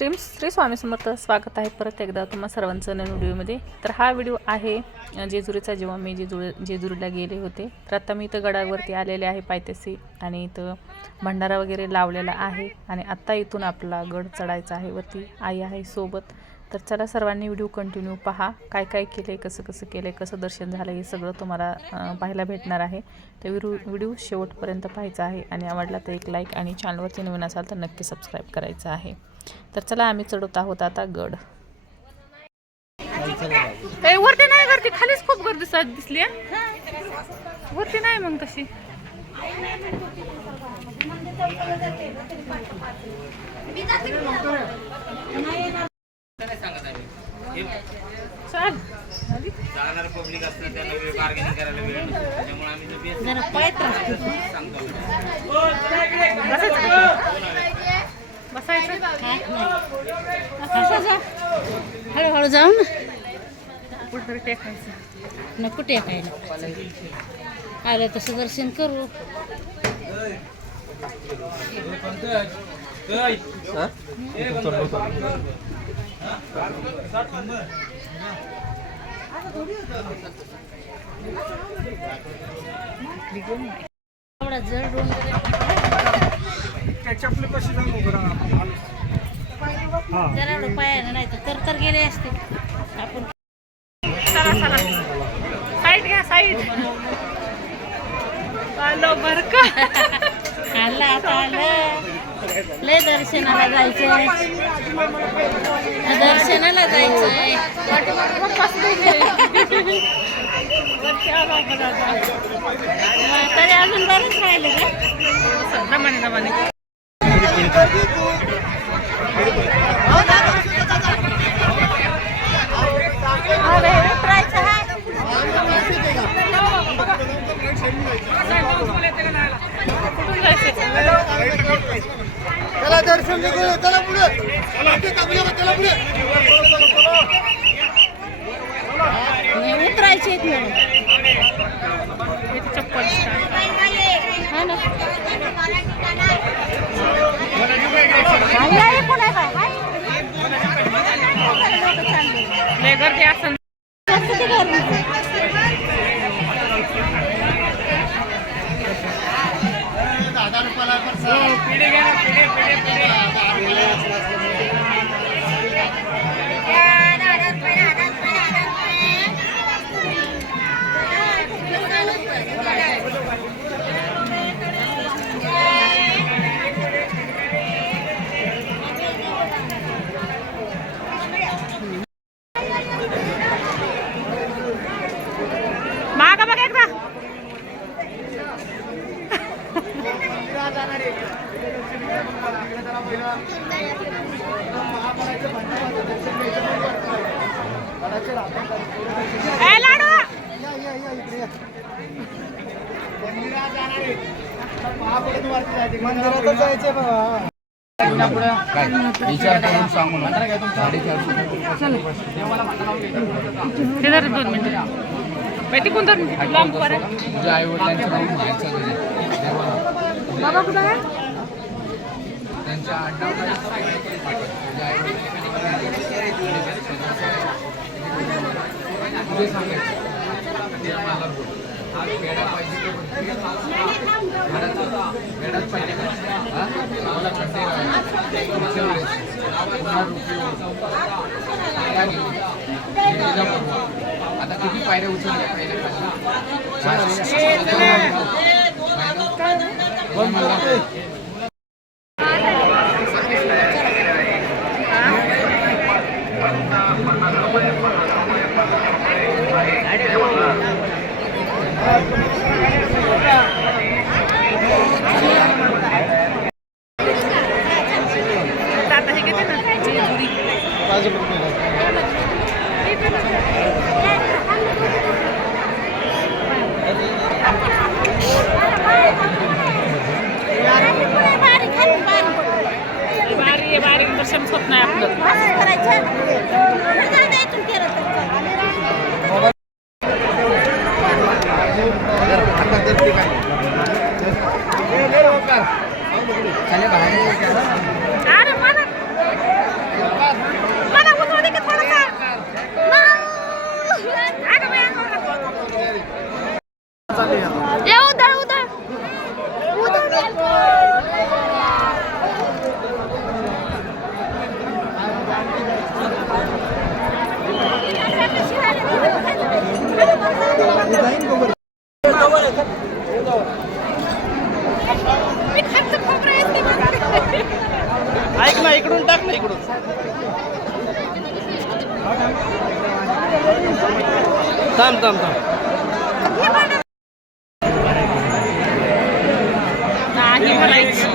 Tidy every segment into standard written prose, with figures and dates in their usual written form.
श्री स्वामी समर्थ. स्वागत आहे परत एकदा तुम्हा सर्वांचं नवीन व्हिडिओमध्ये. तर हा व्हिडिओ आहे जेजुरीचा. जेव्हा मी जेजुरीला गेले होते तर आता मी इथं गडावरती आलेले आहे पायथ्याशी आणि इथं भंडारा वगैरे लावलेला आहे आणि आत्ता इथून आपला गड चढायचा आहे. वरती आई आहे सोबत. तर चला सर्वांनी व्हिडिओ कंटिन्यू पहा. काय काय केलं आहे, कसं कसं केलं आहे, कसं दर्शन झालं हे सगळं तुम्हाला पाहायला भेटणार आहे. तर व्हिडिओ शेवटपर्यंत पाहायचा आहे आणि आवडला तर एक लाईक आणि चॅनलवरती नवीन असाल तर नक्की सबस्क्राईब करायचं आहे. तर चला आम्ही चढत आहोत आता गड. वरती नाही गर्दी, खालीच खूप गर्दी दिसली. वरती नाही मग तशी. जाणार पब्लिक असतं त्याला वेळ बार्गेनिंग करायला वेळ नसतो, त्यामुळे आम्ही जरा पाय सांगतो. बसायचं हळूहळू जाऊ ना, कुठेतरी टेकायचं. नको टेकायला. आलं तसं दर्शन करू. एवढा जड रोड जरा एवढं पायानं नाही तर गेले असते आपण. चला चला साईड घ्या, साईड. आलो बर का. आलं आता आलं. लय दर्शनाला जायचंय, दर्शनाला जायचंय. तरी अजून बरंच राहिलं का. दमाने दमाने. चला दर्शन घेऊ, चला पुढे. उतरायचे चप्पल हा ना. लय गर्दी असं. मागा बघ एकदा. लाडू मंदिरात जायचे बाबा. विचार करून सांगू ना. ते जरा 2 मिनिटं माहिती कोणतं लॉंग वर आहे. तुझ्या आई वडिलांचं नाव घ्यायचं बाबा कुठं आहे. त्यांच्या आता किती पायऱ्या उचलल्या पहिल्या आता हे घेते ना जेजुरी. बारीक दर्शन होत नाही आपलं. अरे मला इकडून टाक ना इकडून. थांब थांब थांब. नाही म्हणायची.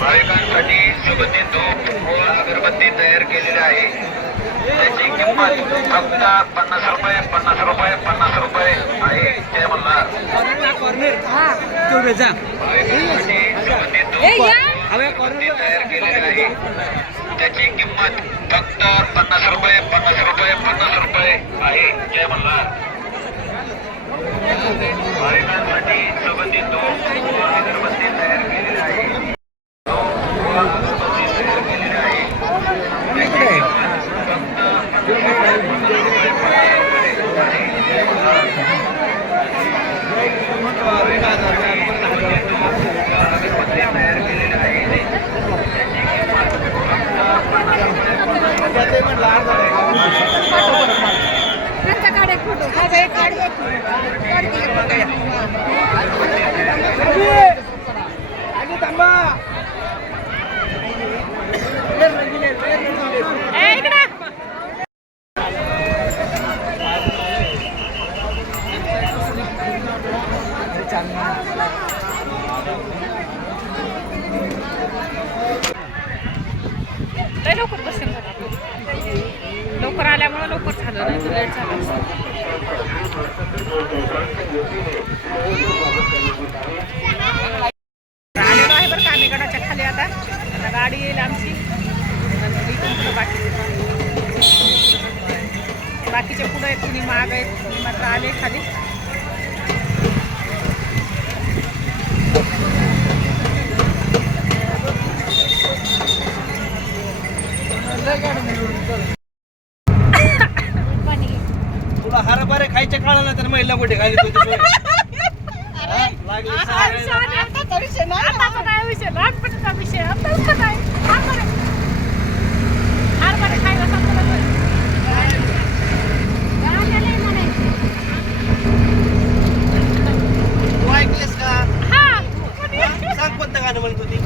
भाविकांसाठी सुगंधी धूप व अगरबत्ती तयार केलेली आहे. त्याची किंमत फक्त 50 रुपये 50 रुपये 50 रुपये आहे. जय मल्हार. भाविकांसाठी सुगंधी धूप व अगरबत्ती तयार केलेली आहे. त्याची किंमत फक्त 50 रुपये 50 रुपये 50 रुपये आहे. जय मल्हार. भाविकांसाठी सुगंधी धूप व अगरबत्ती तयार केलेली आहे. लय लवकर बसेल लवकर आल्यामुळे लवकर झालं नाही तर लेट झालं असतं. आलेलो आहे बरं का आम्ही गडाच्या खाली. आता गाडी येईल आमची. बाकीचे पुढं आहेत, कुणी माग आहेत, कुणी मात्र आले खाली. तुला हरभरे खायच्या काळाला तर महिला कुठे खाली तुझी सोय. तू ऐकलेस का? सांग कोणतं गाणं म्हणत होती.